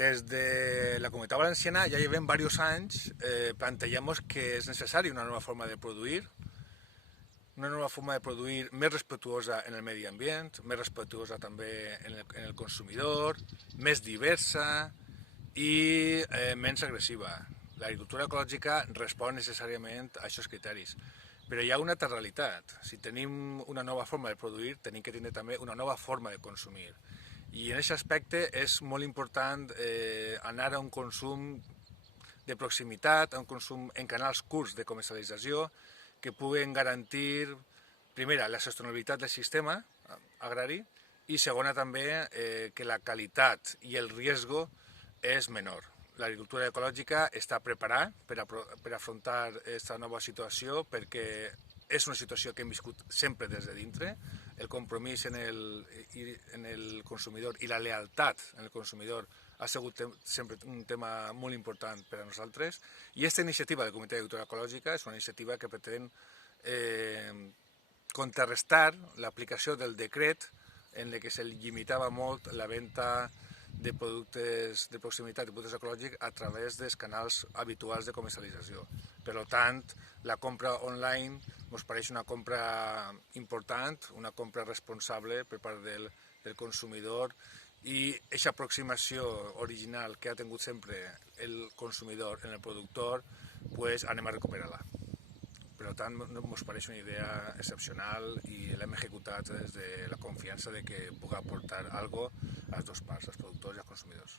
Des de la Comunitat Valenciana ja llevem varios anys plantejamos que és necessari una nova forma de produir, més respetuosa en el medi ambient, més respetuosa també en el consumidor, més diversa i menys agressiva. L'agricultura ecològica respon necessàriament a aquests criteris. Però hi ha una altra realitat. Si tenim una nova forma de produir, tenim que tindre també una nova forma de consumir. I en aquest aspecte és molt important anar a un consum de proximitat, a un consum en canals curts de comercialització que puguen garantir, primera, la sostenibilitat del sistema agrari i segona també que la qualitat i el riesgo és menor. L'agricultura ecològica està preparada per afrontar aquesta nova situació perquè és una situació que hem viscut sempre des de dintre. El compromís en el consumidor i la lealtat en el consumidor ha sigut sempre un tema molt important per a nosaltres. I aquesta iniciativa del Comitè d'Agricultura Ecològica és una iniciativa que pretén contrarrestar l'aplicació del decret en què se limitava molt la venda de productes de proximitat i productes ecològics a través dels canals habituals de comercialització. Per tant, la compra online ens pareix una compra important, una compra responsable per part del consumidor i aquesta aproximació original que ha tingut sempre el consumidor en el productor, anem a recuperar-la. Per tant, ens pareix una idea excepcional i l'hem executat des de la confiança de que pugui aportar alguna cosa a les dues parts, als productors i als consumidors.